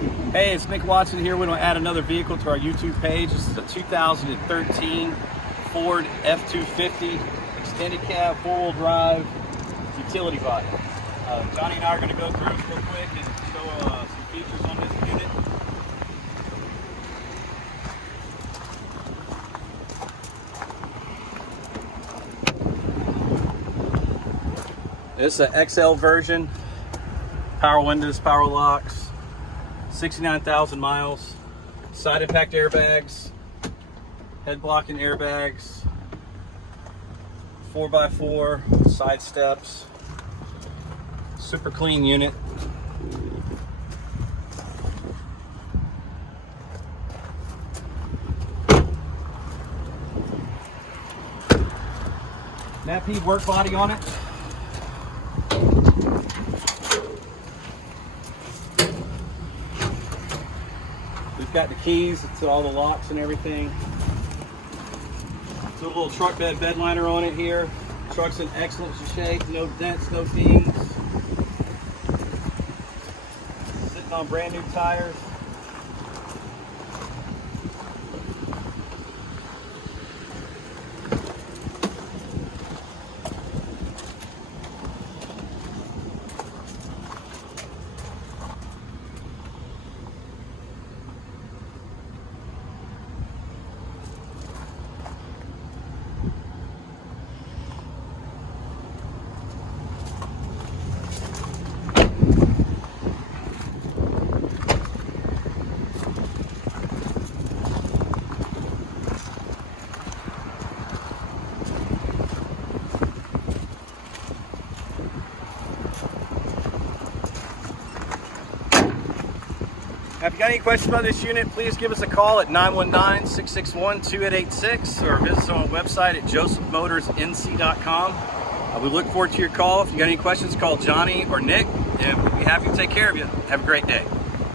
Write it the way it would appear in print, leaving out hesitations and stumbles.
Hey, it's Nick Watson here. We're going to add another vehicle to our YouTube page. This is a 2013 Ford F-250 extended cab, four-wheel drive, utility body. Johnny and I are going to go through it real quick and show some features on this unit. This is an XL version, power windows, power locks, 69,000 miles, side impact airbags, head blocking airbags, 4x4 side steps, super clean unit. Nappy work body on it. We've got the keys to all the locks and everything. There's a little truck bed liner on it here. Truck's in excellent shape, no dents, no dings. Sitting on brand new tires. If you got any questions about this unit, please give us a call at 919-661-2886 or visit us on our website at josephmotorsnc.com. We look forward to your call. If you got any questions, call Johnny or Nick, and we'll be happy to take care of you. Have a great day.